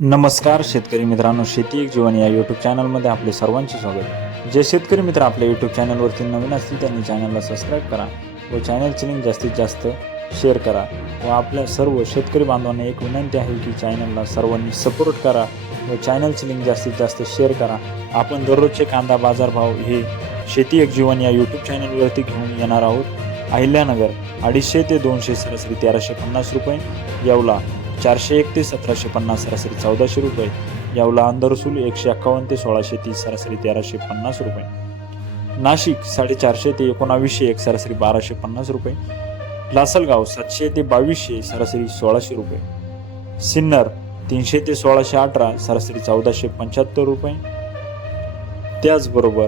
नमस्कार शेतकरी मित्रांनो, शेती एक जीवन या यूट्यूब चॅनलमध्ये आपले सर्वांचे स्वागत आहे। जे शेतकरी मित्र आपल्या यूट्यूब चॅनलवरती नवीन असतील त्यांनी चॅनलला सबस्क्राईब करा व चॅनलची लिंक जास्तीत जास्त शेअर करा व आपल्या सर्व शेतकरी बांधवांना एक विनंती आहे की चॅनलला सर्वांनी सपोर्ट करा व चॅनलची लिंक जास्तीत जास्त शेअर करा। आपण दररोजचे कांदा बाजारभाव हे शेती एक जीवन या यूट्यूब चॅनलवरती घेऊन येणार आहोत। अहिल्यानगर 250 ते 200 सरासरी 1350 रुपये, येवला 401 ते 1750 सरासरी 1400 रुपये, येवला अंदरसूल 151 ते 1630 सरासरी 1350 रुपये, नाशिक 450 ते 1901 सरासरी 1250 रुपये, लासलगाव 700 ते 2200 सरासरी 1600 रुपये, सिन्नर 300 ते 1618 सरासरी 1475 रुपये। त्याचबरोबर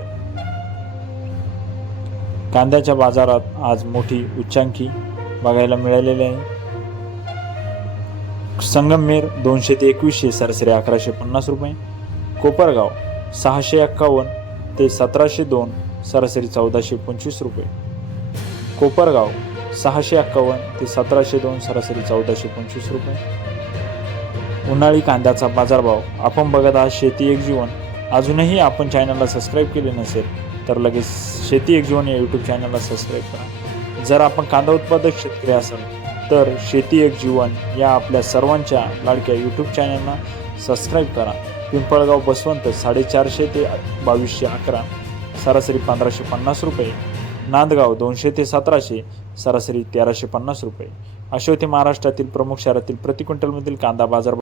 कांद्याच्या बाजारात आज मोठी उच्चांकी बघायला मिळालेली आहे। संगमनेर 200 ते 2100 सरासरी 1150 रुपये, कोपरगाव 651 ते 1702 सरासरी 1425 रुपये, कोपरगाव 651 ते 1702 सरासरी 1425 रुपये। उन्हाळी कांद्याचा बाजारभाव आपण बघत आहात शेती एक जीवन। अजूनही आपण चॅनलला सबस्क्राईब केले नसेल तर लगेच शेती एक जीवन या यूट्यूब चॅनलला सबस्क्राईब करा। जर आपण कांदा उत्पादक शेतकरी असाल तर शेती एक जीवन या आपल्या सर्वांच्या लाडक्या यूट्यूब चॅनलला सबस्क्राईब करा। पिंपळगाव बसवंत 450 ते 2211 सरासरी 1550 रुपये, नांदगाव 200 ते 1700 सरासरी 1350 रुपये। असे होते महाराष्ट्रातील प्रमुख शहरातील प्रति क्विंटलमधील कांदा बाजार